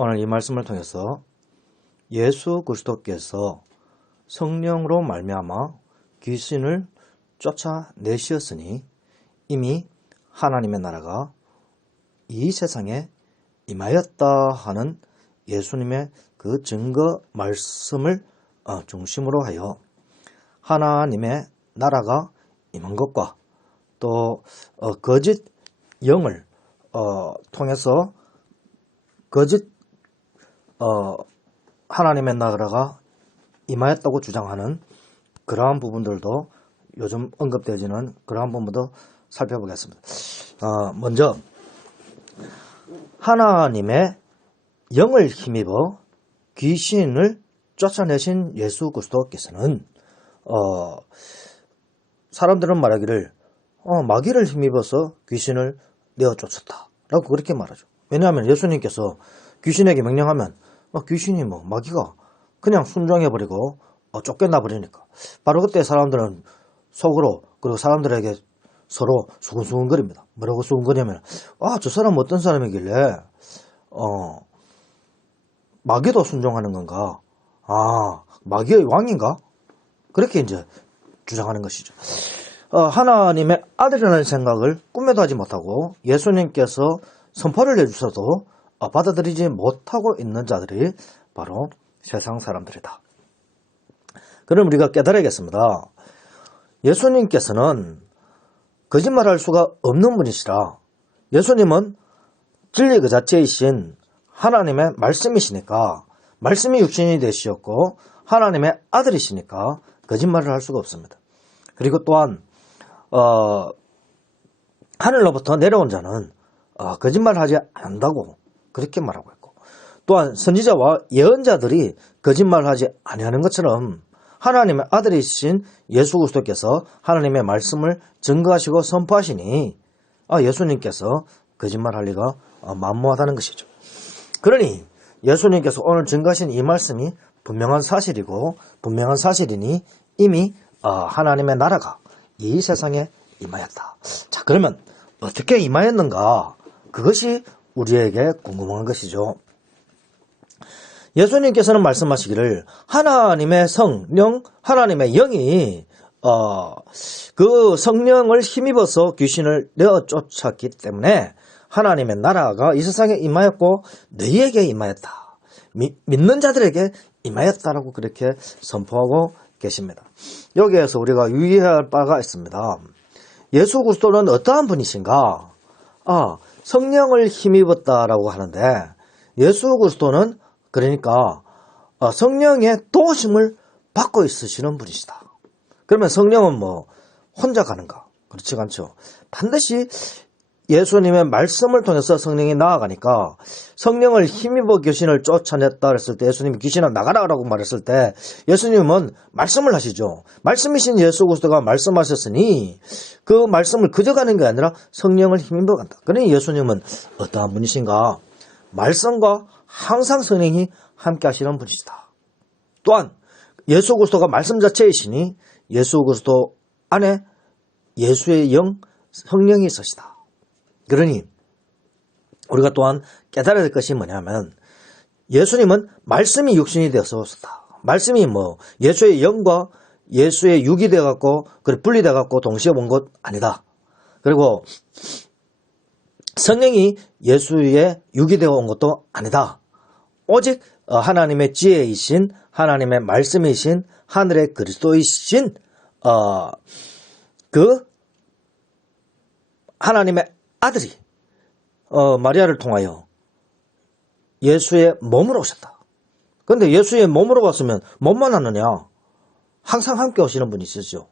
오늘 이 말씀을 통해서 예수 그리스도께서 성령으로 말미암아 귀신을 쫓아내시었으니 이미 하나님의 나라가 이 세상에 임하였다 하는 예수님의 그 증거 말씀을 중심으로 하여 하나님의 나라가 임한 것과 또 거짓 영을 통해서 거짓 하나님의 나라가 임하였다고 주장하는 그러한 부분들도 요즘 언급되어지는 그러한 부분도 살펴보겠습니다. 먼저 하나님의 영을 힘입어 귀신을 쫓아내신 예수 그리스도께서는 사람들은 말하기를 마귀를 힘입어서 귀신을 내어 쫓았다 라고 그렇게 말하죠. 왜냐하면 예수님께서 귀신에게 명령하면 귀신이 마귀가 그냥 순종해버리고 쫓겨나 버리니까 바로 그때 사람들은 속으로 그리고 사람들에게 서로 수근수근거립니다. 뭐라고 수근거리냐면 저 사람 어떤 사람이길래 마귀도 순종하는 건가? 마귀의 왕인가? 그렇게 이제 주장하는 것이죠. 하나님의 아들이라는 생각을 꿈에도 하지 못하고 예수님께서 선포를 해주셔도 받아들이지 못하고 있는 자들이 바로 세상 사람들이다. 그럼 우리가 깨달아야겠습니다. 예수님께서는 거짓말할 수가 없는 분이시라. 예수님은 진리 그 자체이신 하나님의 말씀이시니까, 말씀이 육신이 되시었고 하나님의 아들이시니까 거짓말을 할 수가 없습니다. 그리고 또한 하늘로부터 내려온 자는 거짓말을 하지 않는다고 그렇게 말하고 있고, 또한 선지자와 예언자들이 거짓말을 하지 아니하는 것처럼 하나님의 아들이신 예수 그리스도께서 하나님의 말씀을 증거하시고 선포하시니 예수님께서 거짓말할 리가 만무하다는 것이죠. 그러니 예수님께서 오늘 증거하신 이 말씀이 분명한 사실이고 분명한 사실이니 이미 하나님의 나라가 이 세상에 임하였다. 자, 그러면 어떻게 임하였는가? 그것이 우리에게 궁금한 것이죠. 예수님께서는 말씀하시기를 하나님의 성령, 하나님의 영이 그 성령을 힘입어서 귀신을 내어 쫓았기 때문에 하나님의 나라가 이 세상에 임하였고 너희에게 임하였다. 믿는 자들에게 임하였다라고 그렇게 선포하고 계십니다. 여기에서 우리가 유의할 바가 있습니다. 예수 그리스도는 어떠한 분이신가? 성령을 힘입었다라고 하는데 예수 그리스도는 그러니까 성령의 도우심을 받고 있으시는 분이시다. 그러면 성령은 혼자 가는가? 그렇지 않죠. 반드시 예수님의 말씀을 통해서 성령이 나아가니까 성령을 힘입어 귀신을 쫓아냈다 했을 때 예수님이 귀신아 나가라고 말했을 때 예수님은 말씀을 하시죠. 말씀이신 예수 그리스도가 말씀하셨으니 그 말씀을 그저 가는 게 아니라 성령을 힘입어 간다. 그러니 예수님은 어떠한 분이신가? 말씀과 항상 성령이 함께 하시는 분이시다. 또한 예수 그리스도가 말씀 자체이시니 예수 그리스도 안에 예수의 영 성령이 있으시다. 그러니 우리가 또한 깨달아야 될 것이 뭐냐면 예수님은 말씀이 육신이 되어서 오셨다. 말씀이 예수의 영과 예수의 육이 되어갖고 분리되어갖고 동시에 온 것 아니다. 그리고 성령이 예수의 육이 되어 온 것도 아니다. 오직 하나님의 지혜이신 하나님의 말씀이신 하늘의 그리스도이신 그 하나님의 아들이 마리아를 통하여 예수의 몸으로 오셨다. 그런데 예수의 몸으로 왔으면 몸만 왔느냐? 항상 함께 오시는 분이시죠.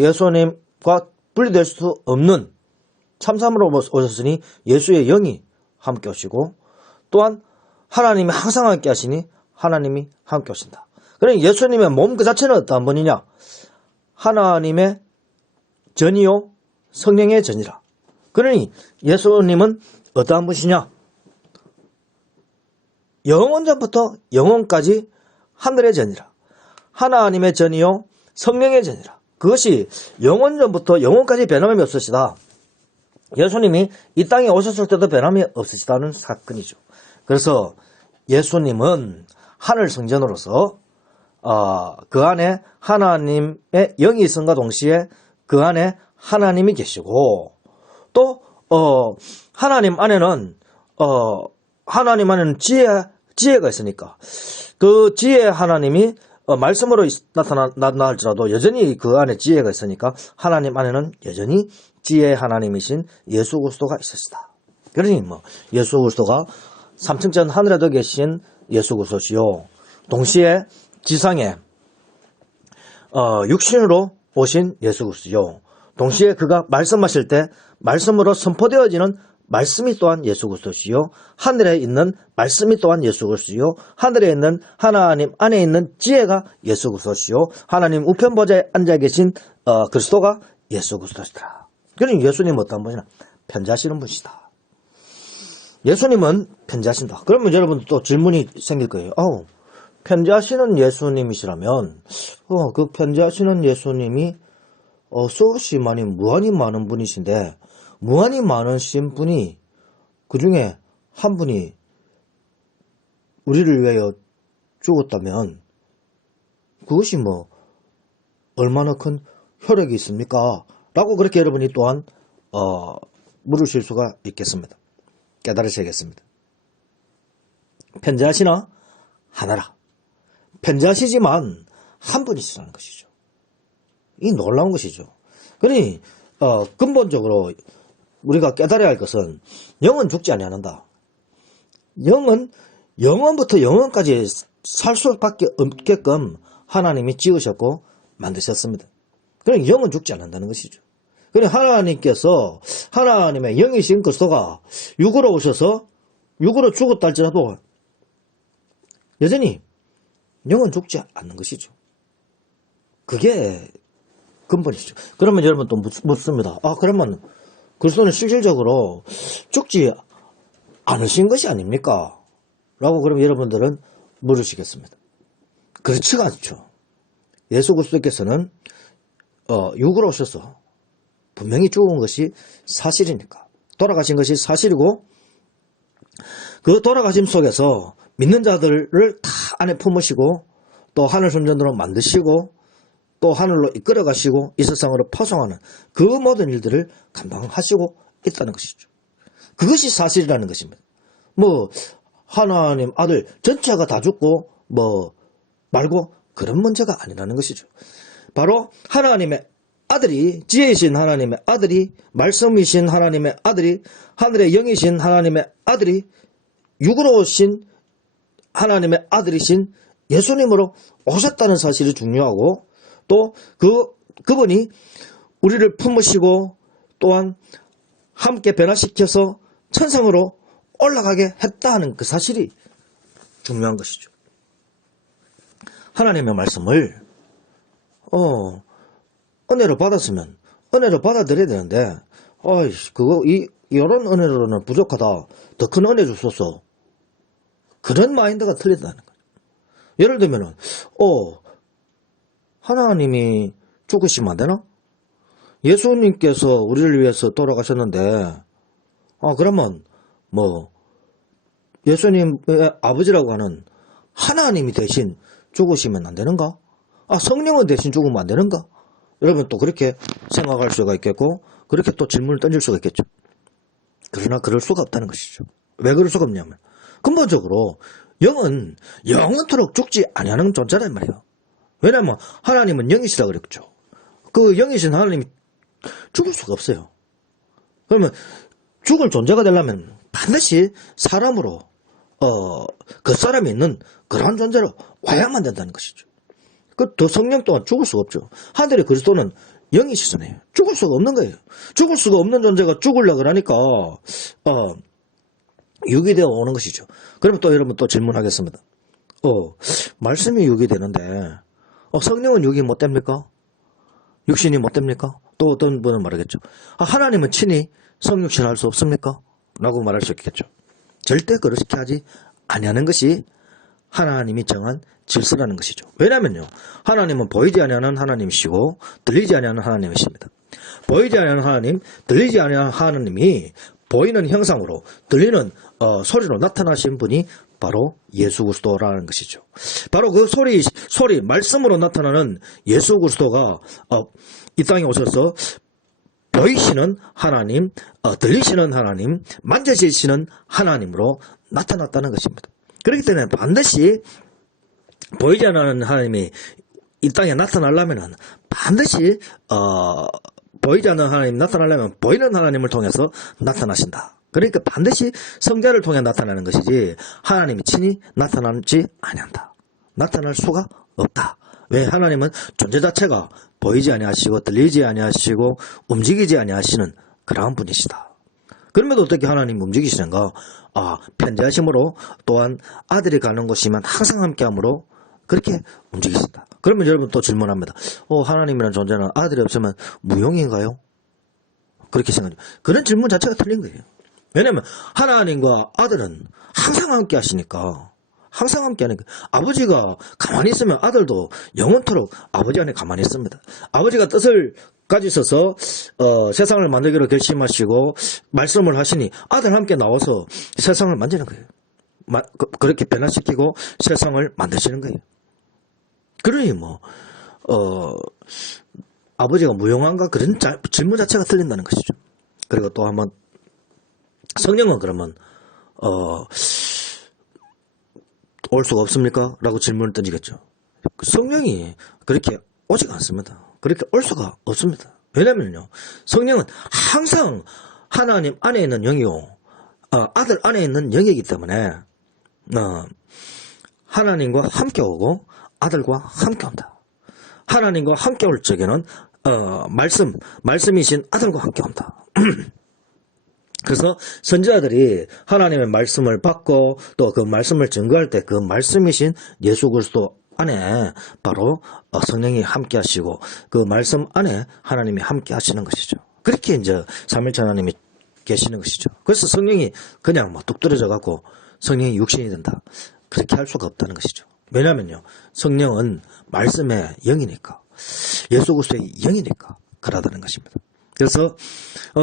예수님과 분리될 수 없는 참삼으로 오셨으니 예수의 영이 함께 오시고 또한 하나님이 항상 함께 하시니 하나님이 함께 오신다. 그러니 예수님의 몸 그 자체는 어떠한 분이냐? 하나님의 전이요 성령의 전이라. 그러니 예수님은 어떠한 분이시냐? 영원전부터 영원까지 하늘의 전이라. 하나님의 전이요 성령의 전이라. 그것이 영원전부터 영원까지 변함이 없으시다. 예수님이 이 땅에 오셨을 때도 변함이 없으시다는 사건이죠. 그래서 예수님은 하늘 성전으로서 그 안에 하나님의 영이 있음과 동시에 그 안에 하나님이 계시고 또 하나님 안에는 지혜가 있으니까 그 지혜 하나님이 말씀으로 나타난다 할지라도 여전히 그 안에 지혜가 있으니까 하나님 안에는 여전히 지혜의 하나님이신 예수 그리스도가 있으시다. 그러니 예수 그리스도가 삼층전 하늘에도 계신 예수 그리스도시요 동시에 지상에 육신으로 오신 예수 그리스도요 동시에 그가 말씀하실 때 말씀으로 선포되어지는 말씀이 또한 예수 그리스도시요 하늘에 있는 말씀이 또한 예수 그리스도시요 하늘에 있는 하나님 안에 있는 지혜가 예수 그리스도시요 하나님 우편 보좌에 앉아 계신 그리스도가 예수 그리스도시더라. 그러니 예수님은 어떤 분이냐? 편지하시는 분이시다. 예수님은 편지하신다. 그러면 여러분 또 질문이 생길 거예요. 편지하시는 예수님이시라면 그 편지하시는 예수님이 수없이 무한히 많은 분이신데 무한히 많으신 분이 그 중에 한 분이 우리를 위하여 죽었다면 그것이 얼마나 큰 효력이 있습니까? 라고 그렇게 여러분이 또한 물으실 수가 있겠습니다. 깨달으셔야겠습니다. 편지하시나? 하나라. 편지하시지만 한 분이시라는 것이죠. 이 놀라운 것이죠. 그러니 근본적으로 우리가 깨달아야 할 것은 영은 죽지 아니한다. 영은 영원부터 영원까지 살 수밖에 없게끔 하나님이 지으셨고 만드셨습니다. 그러니 영은 죽지 않는다는 것이죠. 그러니 하나님께서 하나님의 영이신 그리스도가 육으로 오셔서 육으로 죽었다 할지라도 여전히 영은 죽지 않는 것이죠. 그게 근본이죠. 그러면 여러분 또 묻습니다. 그러면 그리스도는 실질적으로 죽지 않으신 것이 아닙니까? 라고 그럼 여러분들은 물으시겠습니다. 그렇지가 않죠. 예수 그리스도께서는 육으로 오셔서 분명히 죽은 것이 사실이니까 돌아가신 것이 사실이고 그 돌아가심 속에서 믿는 자들을 다 안에 품으시고 또 하늘 선전으로 만드시고 또 하늘로 이끌어 가시고 이 세상으로 파송하는 그 모든 일들을 감당하시고 있다는 것이죠. 그것이 사실이라는 것입니다. 하나님 아들 전체가 다 죽고 말고 그런 문제가 아니라는 것이죠. 바로 하나님의 아들이 지혜이신 하나님의 아들이 말씀이신 하나님의 아들이 하늘의 영이신 하나님의 아들이 육으로 오신 하나님의 아들이신 예수님으로 오셨다는 사실이 중요하고 또 그분이 우리를 품으시고 또한 함께 변화시켜서 천상으로 올라가게 했다 하는 그 사실이 중요한 것이죠. 하나님의 말씀을 은혜로 받았으면 은혜로 받아들여야 되는데 이런 은혜로는 부족하다. 더 큰 은혜 주소서. 그런 마인드가 틀리다는 거예요. 예를 들면은 하나님이 죽으시면 안 되나? 예수님께서 우리를 위해서 돌아가셨는데 그러면 예수님의 아버지라고 하는 하나님이 대신 죽으시면 안 되는가? 성령은 대신 죽으면 안 되는가? 여러분 또 그렇게 생각할 수가 있겠고 그렇게 또 질문을 던질 수가 있겠죠. 그러나 그럴 수가 없다는 것이죠. 왜 그럴 수가 없냐면 근본적으로 영은 영원토록 죽지 아니하는 존재란 말이에요. 왜냐하면 하나님은 영이시라 그랬죠. 그 영이신 하나님이 죽을 수가 없어요. 그러면 죽을 존재가 되려면 반드시 사람으로 그 사람이 있는 그러한 존재로 와야만 된다는 것이죠. 그 성령 또한 죽을 수가 없죠. 하늘의 그리스도는 영이시잖아요. 죽을 수가 없는 거예요. 죽을 수가 없는 존재가 죽으려고 그러니까 육이 되어 오는 것이죠. 그러면 또 여러분 또 질문하겠습니다. 말씀이 육이 되는데 성령은 육이 못 됩니까? 육신이 못 됩니까? 또 어떤 분은 말하겠죠. 하나님은 친히 성육신을 할 수 없습니까? 라고 말할 수 있겠죠. 절대 그렇게 하지 아니하는 것이 하나님이 정한 질서라는 것이죠. 왜냐면요. 하나님은 보이지 아니하는 하나님이시고 들리지 아니하는 하나님이십니다. 보이지 아니하는 하나님, 들리지 아니하는 하나님이 보이는 형상으로 들리는 소리로 나타나신 분이 바로 예수 그리스도라는 것이죠. 바로 그 소리 말씀으로 나타나는 예수 그리스도가 이 땅에 오셔서 보이시는 하나님, 들리시는 하나님, 만져지시는 하나님으로 나타났다는 것입니다. 그렇기 때문에 반드시 보이지 않는 하나님이 이 땅에 나타나려면 반드시 보이지 않는 하나님 나타나려면 보이는 하나님을 통해서 나타나신다. 그러니까 반드시 성자를 통해 나타나는 것이지 하나님이 친히 나타나지 아니한다. 나타날 수가 없다. 왜? 하나님은 존재 자체가 보이지 아니하시고 들리지 아니하시고 움직이지 아니하시는 그러한 분이시다. 그럼에도 어떻게 하나님 움직이시는가? 편지하심으로 또한 아들이 가는 곳이면 항상 함께함으로 그렇게 움직이신다. 그러면 여러분 또 질문합니다. 하나님이라는 존재는 아들이 없으면 무용인가요? 그렇게 생각해요. 그런 질문 자체가 틀린 거예요. 왜냐하면 하나님과 아들은 항상 함께 하시니까. 항상 함께 하니까. 아버지가 가만히 있으면 아들도 영원토록 아버지 안에 가만히 있습니다. 아버지가 뜻을 가지셔서 세상을 만들기로 결심하시고 말씀을 하시니 아들 함께 나와서 세상을 만드는 거예요. 그렇게 변화시키고 세상을 만드시는 거예요. 그러니 아버지가 무용한가 그런 질문 자체가 틀린다는 것이죠. 그리고 또 한번 성령은 그러면 올 수가 없습니까? 라고 질문을 던지겠죠. 성령이 그렇게 오지가 않습니다. 그렇게 올 수가 없습니다. 왜냐면요, 성령은 항상 하나님 안에 있는 영이요, 아들 안에 있는 영이기 때문에 하나님과 함께 오고 아들과 함께 온다. 하나님과 함께 올 적에는 말씀이신 아들과 함께 온다. 그래서 선지자들이 하나님의 말씀을 받고 또 그 말씀을 증거할 때 그 말씀이신 예수 그리스도 안에 바로 성령이 함께 하시고 그 말씀 안에 하나님이 함께 하시는 것이죠. 그렇게 이제 삼위일체 하나님이 계시는 것이죠. 그래서 성령이 그냥 뚝 떨어져 갖고 성령이 육신이 된다. 그렇게 할 수가 없다는 것이죠. 왜냐면요, 성령은 말씀의 영이니까, 예수 그리스도의 영이니까 그러다는 것입니다. 그래서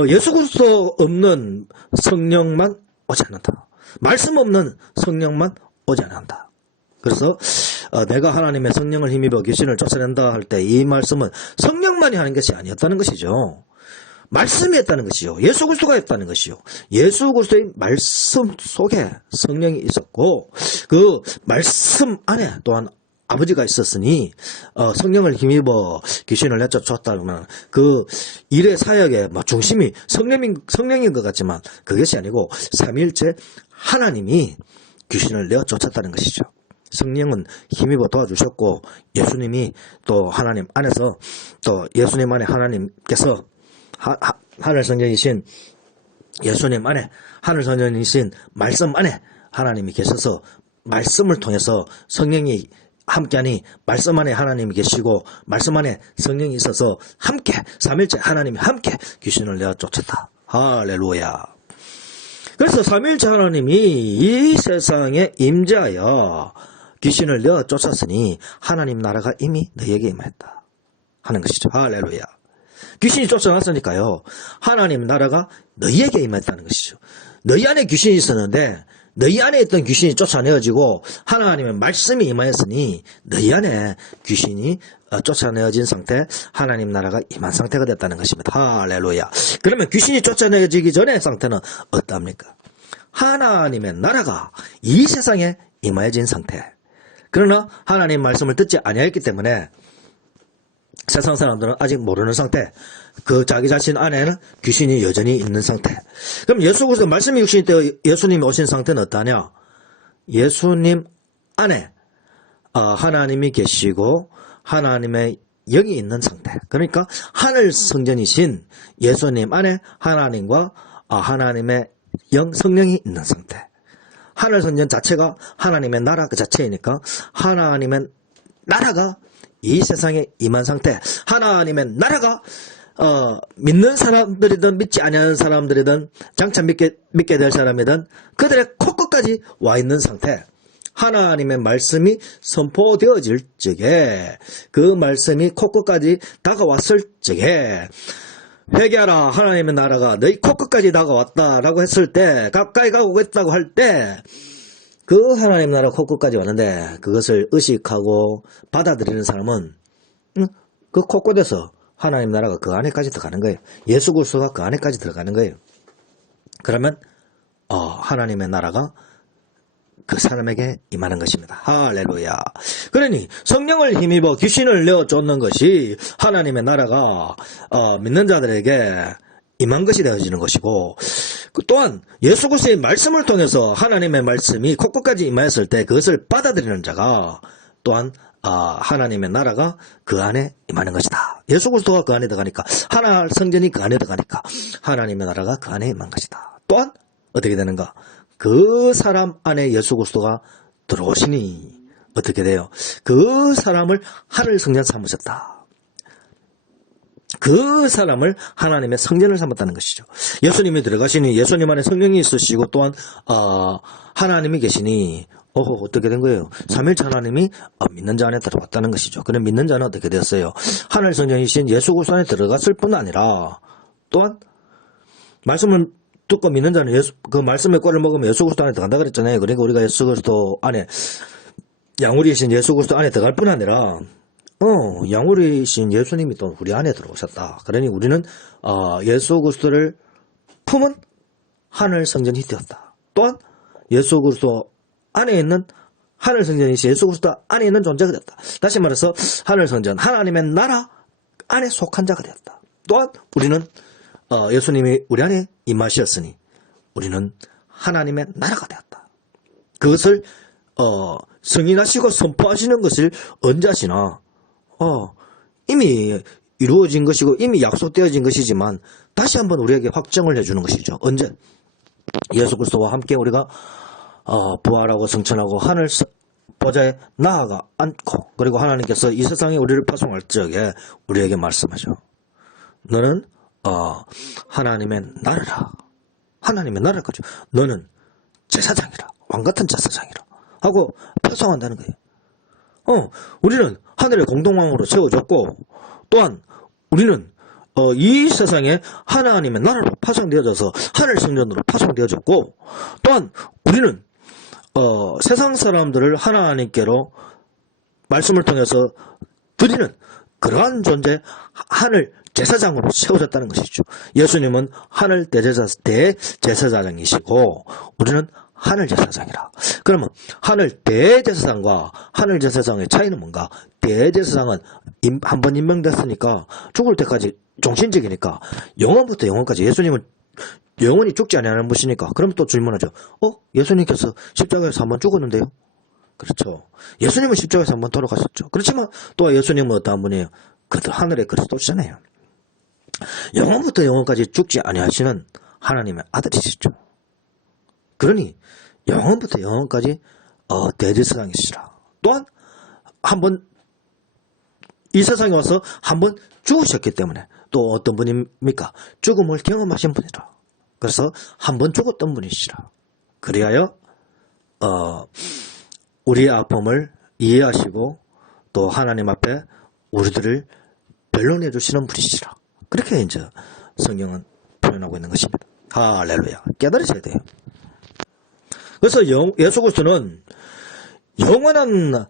예수 그리스도 없는 성령만 오지 않는다. 말씀 없는 성령만 오지 않는다. 그래서 내가 하나님의 성령을 힘입어 귀신을 쫓아낸다 할 때 이 말씀은 성령만이 하는 것이 아니었다는 것이죠. 말씀이 했다는 것이요. 예수 그리스도가 했다는 것이요. 예수 그리스도의 말씀 속에 성령이 있었고 그 말씀 안에 또한 아버지가 있었으니 성령을 힘입어 귀신을 내쫓았다면 그 일의 사역의 중심이 성령인 것 같지만 그것이 아니고 삼위일체 하나님이 귀신을 내쫓았다는 것이죠. 성령은 힘입어 도와주셨고 예수님이 또 하나님 안에서 또 예수님 안에 하나님께서 하늘 성전이신 예수님 안에 하늘 성전이신 말씀 안에 하나님이 계셔서 말씀을 통해서 성령이 함께하니 말씀 안에 하나님이 계시고 말씀 안에 성령이 있어서 함께 삼위일체 하나님이 함께 귀신을 내어 쫓았다. 할렐루야. 그래서 삼위일체 하나님이 이 세상에 임재하여 귀신을 내어 쫓았으니 하나님 나라가 이미 너희에게 임했다 하는 것이죠. 할렐루야. 귀신이 쫓아났으니까요, 하나님 나라가 너희에게 임했다는 것이죠. 너희 안에 귀신이 있었는데 너희 안에 있던 귀신이 쫓아내어지고 하나님의 말씀이 임하였으니 너희 안에 귀신이 쫓아내어진 상태, 하나님 나라가 임한 상태가 됐다는 것입니다. 할렐루야. 그러면 귀신이 쫓아내어지기 전의 상태는 어떠합니까? 하나님의 나라가 이 세상에 임하여진 상태. 그러나 하나님 말씀을 듣지 아니하였기 때문에 세상 사람들은 아직 모르는 상태, 그 자기 자신 안에는 귀신이 여전히 있는 상태. 그럼 예수 그리스도 말씀이 육신이 되어 예수님이 오신 상태는 어떠하냐? 예수님 안에 하나님이 계시고 하나님의 영이 있는 상태. 그러니까 하늘 성전이신 예수님 안에 하나님과 하나님의 영 성령이 있는 상태. 하늘 성전 자체가 하나님의 나라 그 자체이니까 하나님의 나라가 이 세상에 임한 상태, 하나님의 나라가 믿는 사람들이든 믿지 아니하는 사람들이든 장차 믿게 될 사람이든 그들의 코끝까지 와 있는 상태, 하나님의 말씀이 선포되어질 적에 그 말씀이 코끝까지 다가왔을 적에 회개하라 하나님의 나라가 너희 코끝까지 다가왔다라고 했을 때 가까이 가고 있다고 할 때 그 하나님 나라 코끝까지 왔는데 그것을 의식하고 받아들이는 사람은 그 코끝에서 하나님 나라가 그 안에까지 들어가는 거예요. 예수 그리스도가 그 안에까지 들어가는 거예요. 그러면 하나님의 나라가 그 사람에게 임하는 것입니다. 할렐루야. 그러니 성령을 힘입어 귀신을 내어 쫓는 것이 하나님의 나라가 믿는 자들에게 임한 것이 되어지는 것이고, 또한 예수 그리스도의 말씀을 통해서 하나님의 말씀이 코끝까지 임하였을 때 그것을 받아들이는 자가 또한 하나님의 나라가 그 안에 임하는 것이다. 예수 그리스도가 그 안에 들어가니까, 하나 성전이 그 안에 들어가니까 하나님의 나라가 그 안에 임한 것이다. 또한 어떻게 되는가? 그 사람 안에 예수 그리스도가 들어오시니 어떻게 돼요? 그 사람을 하늘 성전 삼으셨다. 그 사람을 하나님의 성전을 삼았다는 것이죠. 예수님이 들어가시니 예수님 안에 성령이 있으시고 또한 하나님이 계시니 어떻게 된 거예요? 삼일체 하나님이 믿는 자 안에 들어왔다는 것이죠. 그럼 믿는 자는 어떻게 되었어요? 하늘 성전이신 예수 그리스도 안에 들어갔을 뿐 아니라 또한 말씀을 듣고 믿는 자는 그 말씀의 꼴을 먹으면 예수 그리스도 안에 들어간다 그랬잖아요. 그러니까 우리가 예수 그리스도 안에 양우리이신 예수 그리스도 안에 들어갈 뿐 아니라 양우리이신 예수님이 또 우리 안에 들어오셨다. 그러니 우리는 예수 그리스도를 품은 하늘 성전이 되었다. 또한 예수 그리스도 안에 있는 하늘 성전이신 예수 그리스도 안에 있는 존재가 되었다. 다시 말해서 하늘 성전, 하나님의 나라 안에 속한 자가 되었다. 또한 우리는 예수님이 우리 안에 임하셨으니 우리는 하나님의 나라가 되었다. 그것을 승인하시고 선포하시는 것을 언제 하시나? 이미 이루어진 것이고 이미 약속되어진 것이지만 다시 한번 우리에게 확정을 해주는 것이죠. 언제? 예수 그리스도와 함께 우리가 부활하고 성천하고 하늘 보좌에 나아가 앉고, 그리고 하나님께서 이 세상에 우리를 파송할 적에 우리에게 말씀하죠. 너는 하나님의 나라라. 하나님의 나라일 거죠. 너는 제사장이라. 왕같은 제사장이라. 하고 파송한다는 거예요. 우리는 하늘의 공동왕으로 세워졌고, 또한 우리는 이 세상에 하나님의 나라로 파송되어져서 하늘 성전으로 파송되어졌고, 또한 우리는 세상 사람들을 하나님께로 말씀을 통해서 드리는 그러한 존재, 하늘 제사장으로 세워졌다는 것이죠. 예수님은 하늘 대제사장이시고 우리는 하늘 제사장이라. 그러면 하늘 대제사장과 하늘 제사장의 차이는 뭔가? 대제사장은 한 번 임명됐으니까 죽을 때까지 종신직이니까 영원부터 영원까지, 예수님은 영원히 죽지 않는 분이시니까. 그럼 또 질문하죠. 예수님께서 십자가에서 한 번 죽었는데요? 그렇죠. 예수님은 십자가에서 한 번 돌아가셨죠. 그렇지만 또 예수님은 어떠한 분이에요? 하늘의 그리스도시잖아요. 영원부터 영원까지 죽지 아니하시는 하나님의 아들이시죠. 그러니 영원부터 영원까지 대제사장이시라. 또한 한번 이 세상에 와서 한번 죽으셨기 때문에 또 어떤 분입니까? 죽음을 경험하신 분이라. 그래서 한번 죽었던 분이시라. 그리하여 우리의 아픔을 이해하시고 또 하나님 앞에 우리들을 변론해 주시는 분이시라. 그렇게 이제 성경은 표현하고 있는 것입니다. 할렐루야. 깨달으셔야 돼요. 그래서 예수 그리스도는 영원한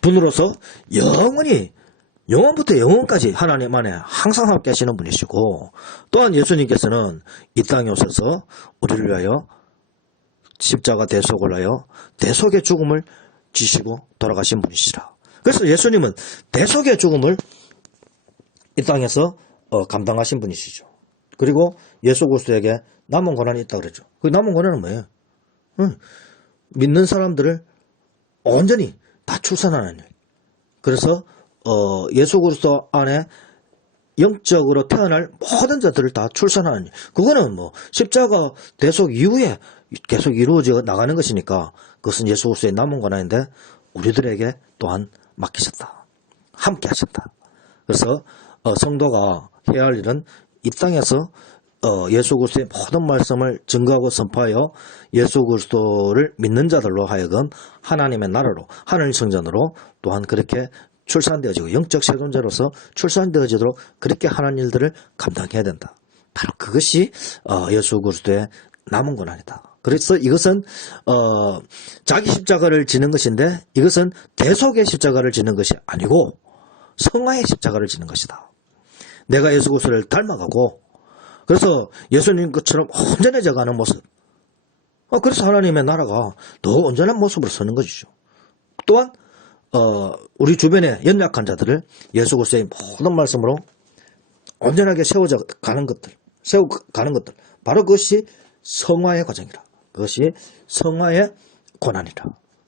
분으로서 영원부터 영원까지 하나님 안에 항상 함께 하시는 분이시고, 또한 예수님께서는 이 땅에 오셔서 우리를 위하여 십자가 대속을 하여 대속의 죽음을 지시고 돌아가신 분이시라. 그래서 예수님은 대속의 죽음을 이 땅에서 감당하신 분이시죠. 그리고 예수 그리스도에게 남은 고난이 있다고 그랬죠. 그 남은 고난은 뭐예요? 믿는 사람들을 온전히 다 출산하는 일. 그래서 예수 그리스도 안에 영적으로 태어날 모든 자들을 다 출산하는 일. 그거는 십자가 대속 이후에 계속 이루어져 나가는 것이니까 그것은 예수 그리스도의 남은 고난인데 우리들에게 또한 맡기셨다. 함께 하셨다. 그래서 성도가 해야 할 일은 이 땅에서 예수 그리스도의 모든 말씀을 증거하고 선포하여 예수 그리스도를 믿는 자들로 하여금 하나님의 나라로, 하늘 성전으로 또한 그렇게 출산되어지고 영적 생존자로서 출산되어지도록 그렇게 하는 일들을 감당해야 된다. 바로 그것이 예수 그리스도의 남은 고난이다. 그래서 이것은 자기 십자가를 지는 것인데 이것은 대속의 십자가를 지는 것이 아니고 성화의 십자가를 지는 것이다. 내가 예수 그리스도를 닮아가고 그래서 예수님 것처럼 온전해져가는 모습. 그래서 하나님의 나라가 더 온전한 모습으로 서는 것이죠. 또한 우리 주변의 연약한 자들을 예수 그리스도의 모든 말씀으로 온전하게 세워져 가는 것들, 바로 그것이 성화의 과정이라. 그것이 성화의 고난이라.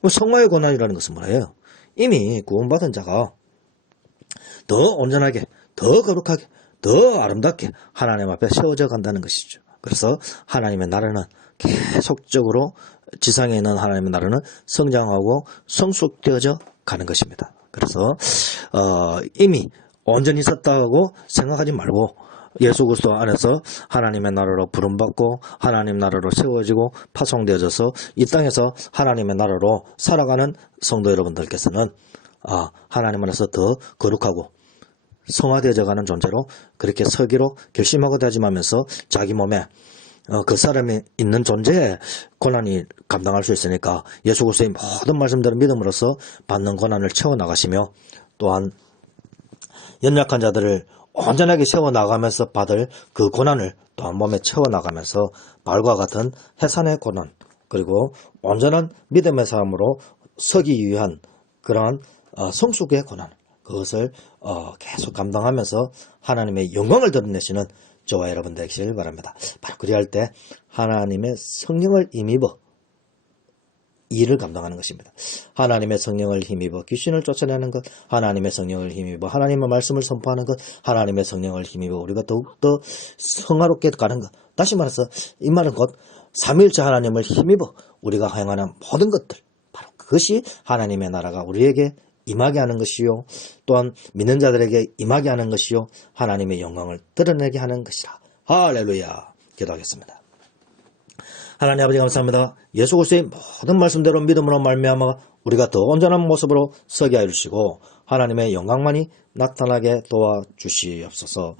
성화의 고난이라는 것은 뭐예요? 이미 구원받은 자가 더 온전하게, 더 거룩하게, 더 아름답게 하나님 앞에 세워져 간다는 것이죠. 그래서 하나님의 나라는 계속적으로 지상에 있는 하나님의 나라는 성장하고 성숙되어져 가는 것입니다. 그래서 이미 온전히 있었다고 생각하지 말고 예수 그리스도 안에서 하나님의 나라로 부름받고 하나님 나라로 세워지고 파송되어져서 이 땅에서 하나님의 나라로 살아가는 성도 여러분들께서는 하나님 안에서 더 거룩하고 성화되어져 가는 존재로 그렇게 서기로 결심하고 다짐하면서 자기 몸에 그 사람이 있는 존재의 고난이 감당할 수 있으니까 예수 그리스도의 모든 말씀들을 믿음으로써 받는 고난을 채워나가시며 또한 연약한 자들을 온전하게 세워나가면서 받을 그 고난을 또한 몸에 채워나가면서 발과 같은 해산의 고난 그리고 온전한 믿음의 삶으로 서기 위한 그러한 성숙의 고난 그것을 계속 감당하면서 하나님의 영광을 드러내시는 저와 여러분 되시길 바랍니다. 바로 그리할 때 하나님의 성령을 힘입어 일을 감당하는 것입니다. 하나님의 성령을 힘입어 귀신을 쫓아내는 것, 하나님의 성령을 힘입어 하나님의 말씀을 선포하는 것, 하나님의 성령을 힘입어 우리가 더욱더 성화롭게 가는 것. 다시 말해서 이 말은 곧 삼위일체 하나님을 힘입어 우리가 행하는 모든 것들, 바로 그것이 하나님의 나라가 우리에게 임하게 하는 것이요 또한 믿는 자들에게 임하게 하는 것이요 하나님의 영광을 드러내게 하는 것이라. 할렐루야. 기도하겠습니다. 하나님 아버지 감사합니다. 예수 그리스도의 모든 말씀대로 믿음으로 말미암아 우리가 더 온전한 모습으로 서게 하여 주시고 하나님의 영광만이 나타나게 도와주시옵소서.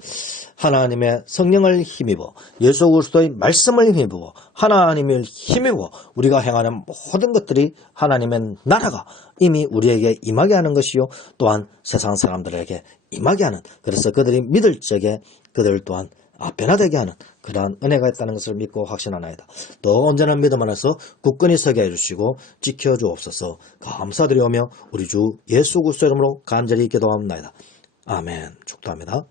하나님의 성령을 힘입어 예수 그리스도의 말씀을 힘입어 하나님을 힘입어 우리가 행하는 모든 것들이 하나님의 나라가 이미 우리에게 임하게 하는 것이요 또한 세상 사람들에게 임하게 하는 그래서 그들이 믿을 적에 그들 또한 변화되게 하는 그러한 은혜가 있다는 것을 믿고 확신하나이다. 더 온전한 믿음 안에서 굳건히 서게 해주시고 지켜주옵소서. 감사드리오며 우리 주 예수 그리스도 이름으로 간절히 기도합니다. 아멘. 축도합니다.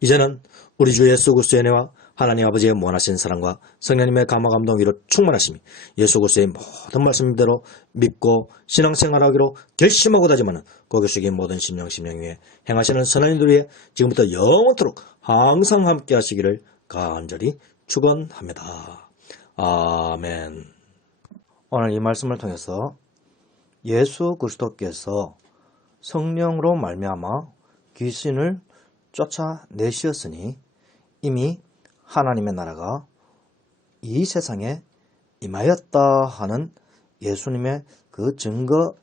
이제는 우리 주 예수 그리스도의 은혜와 하나님 아버지의 무한하신 사랑과 성령님의 감화 감동 위로 충만하심이 예수 그리스도의 모든 말씀대로 믿고 신앙생활하기로 결심하고 다짐하는 고교식의 모든 심령 위에 행하시는 선한 이들 위에 지금부터 영원토록 항상 함께 하시기를 간절히 축원합니다. 아멘. 오늘 이 말씀을 통해서 예수 그리스도께서 성령으로 말미암아 귀신을 쫓아내시었으니 이미 하나님의 나라가 이 세상에 임하였다 하는 예수님의 그 증거